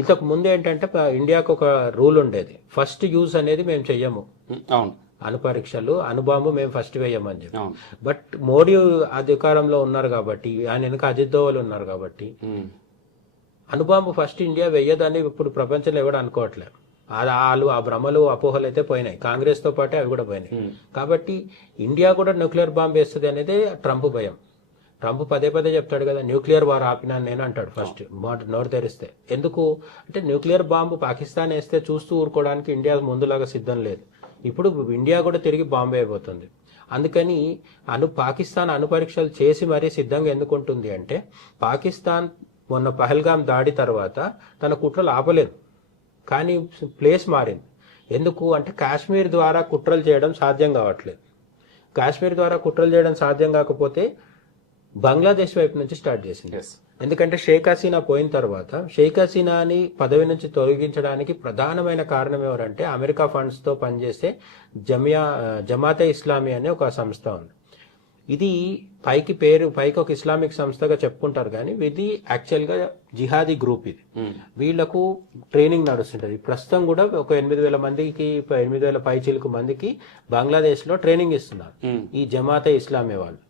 ఇంతకు ముందు ఏంటంటే ఇండియాకు ఒక రూల్ ఉండేది, ఫస్ట్ యూజ్ అనేది మేము చెయ్యము. అవును అణుపరీక్షలు అణుబాంబు మేము ఫస్ట్ వేయమని చెప్పి. అవును బట్ మోడీ అధికారంలో ఉన్నారు కాబట్టి, ఆయన వెనుక అజిత్ దోవల్ ఉన్నారు కాబట్టి అణుబాంబు ఫస్ట్ ఇండియా వెయ్యదని ఇప్పుడు ప్రపంచంలో ఎవడు అనుకోవట్లేదు. వాళ్ళు ఆ భ్రమలు అపోహలు అయితే పోయినాయి, కాంగ్రెస్ తో పాటే అవి కూడా పోయినాయి. కాబట్టి ఇండియా కూడా న్యూక్లియర్ బాంబు వేస్తుంది అనేది ట్రంప్ భయం. ట్రంప్ పదే పదే చెప్తాడు కదా, న్యూక్లియర్ వార్ ఆపినాను నేను అంటాడు ఫస్ట్ నోరు తెరిస్తే. ఎందుకు అంటే న్యూక్లియర్ బాంబు పాకిస్తాన్ వేస్తే చూస్తూ ఊరుకోవడానికి ఇండియా ముందులాగా సిద్ధం లేదు. ఇప్పుడు ఇండియా కూడా తిరిగి బాంబు అయిపోతుంది. అందుకని పాకిస్తాన్ అణుపరీక్షలు చేసి మరీ సిద్ధంగా ఎందుకుంటుంది అంటే, పాకిస్తాన్ మొన్న పహల్గాం దాడి తర్వాత తన కుట్రలు ఆపలేదు, కానీ ప్లేస్ మారింది. ఎందుకు అంటే కాశ్మీర్ ద్వారా కుట్రలు చేయడం సాధ్యం కావట్లేదు. కాశ్మీర్ ద్వారా కుట్రలు చేయడం సాధ్యం కాకపోతే బంగ్లాదేశ్ వైపు నుంచి స్టార్ట్ చేసింది. ఎందుకంటే షేక్ హసీనా పోయిన తర్వాత షేక్ హసీనాని పదవి నుంచి తొలగించడానికి ప్రధానమైన కారణం ఎవరంటే, అమెరికా ఫండ్స్ తో పనిచేసే జమాతే ఇస్లామీ అనే ఒక సంస్థ ఉంది. ఇది పైకి ఒక ఇస్లామిక్ సంస్థగా చెప్పుకుంటారు, కానీ ఇది యాక్చువల్ గా జిహాదీ గ్రూప్. ఇది వీళ్లకు ట్రైనింగ్ నడుస్తుంటది. ప్రస్తుతం కూడా ఒక 8,000 మందికి 8,000 పైచీలకు మందికి బంగ్లాదేశ్ లో ట్రైనింగ్ ఇస్తున్నారు ఈ జమాతే ఇస్లామీ వాళ్ళు.